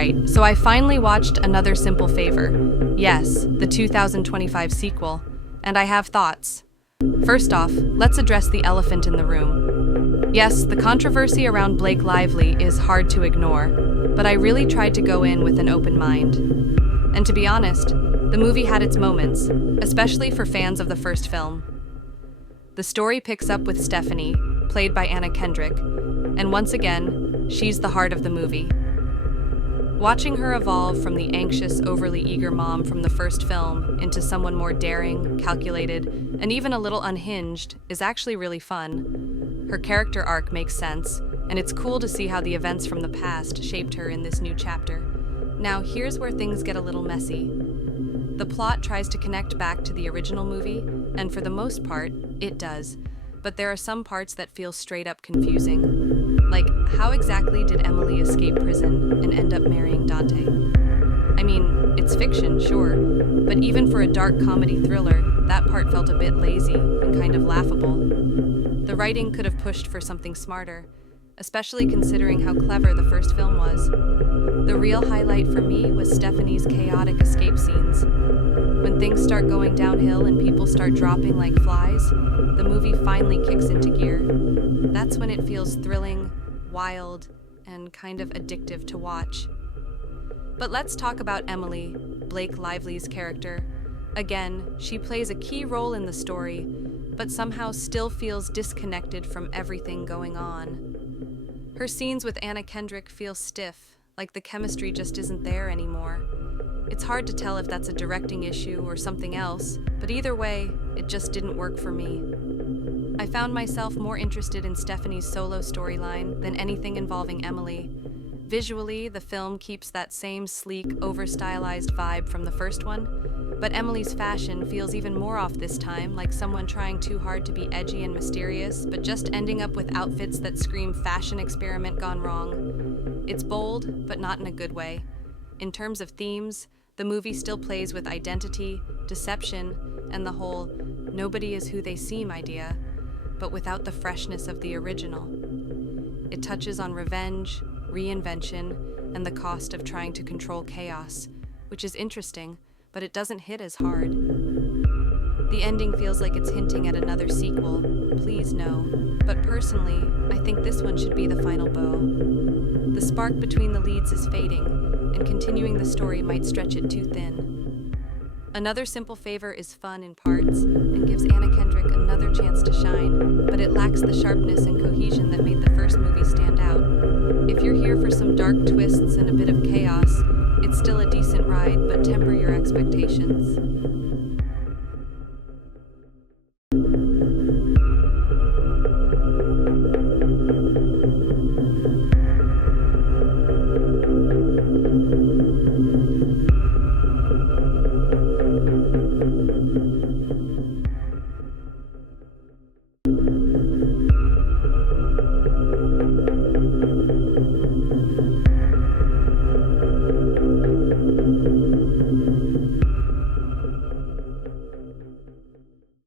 Alright, so I finally watched Another Simple Favor. Yes, the 2025 sequel. And I have thoughts. First off, let's address the elephant in the room. Yes, the controversy around Blake Lively is hard to ignore, but I really tried to go in with an open mind. And to be honest, the movie had its moments, especially for fans of the first film. The story picks up with Stephanie, played by Anna Kendrick, and once again, she's the heart of the movie. Watching her evolve from the anxious, overly eager mom from the first film into someone more daring, calculated, and even a little unhinged is actually really fun. Her character arc makes sense, and it's cool to see how the events from the past shaped her in this new chapter. Now, here's where things get a little messy. The plot tries to connect back to the original movie, and for the most part, it does. But there are some parts that feel straight up confusing. Like, how exactly did Emily escape prison and end up marrying Dante? I mean, it's fiction, sure, but even for a dark comedy thriller, that part felt a bit lazy and kind of laughable. The writing could have pushed for something smarter, especially considering how clever the first film was. The real highlight for me was Stephanie's chaotic escape scenes. When things start going downhill and people start dropping like flies, the movie finally kicks into gear. That's when it feels thrilling, wild, and kind of addictive to watch. But let's talk about Emily, Blake Lively's character. Again, she plays a key role in the story, but somehow still feels disconnected from everything going on. Her scenes with Anna Kendrick feel stiff, like the chemistry just isn't there anymore. It's hard to tell if that's a directing issue or something else, but either way, it just didn't work for me. I found myself more interested in Stephanie's solo storyline than anything involving Emily. Visually, the film keeps that same sleek, over-stylized vibe from the first one, but Emily's fashion feels even more off this time, like someone trying too hard to be edgy and mysterious, but just ending up with outfits that scream fashion experiment gone wrong. It's bold, but not in a good way. In terms of themes, the movie still plays with identity, deception, and the whole "nobody is who they seem" idea, but without the freshness of the original. It touches on revenge, reinvention, and the cost of trying to control chaos, which is interesting, but it doesn't hit as hard. The ending feels like it's hinting at another sequel, please no, but personally, I think this one should be the final bow. The spark between the leads is fading, and continuing the story might stretch it too thin. Another Simple Favor is fun in parts and gives Anna Kendrick another chance to shine, but it lacks the sharpness and cohesion that made the first movie stand out. If you're here for some dark twists and a bit of chaos, it's still a decent ride, but temper your expectations.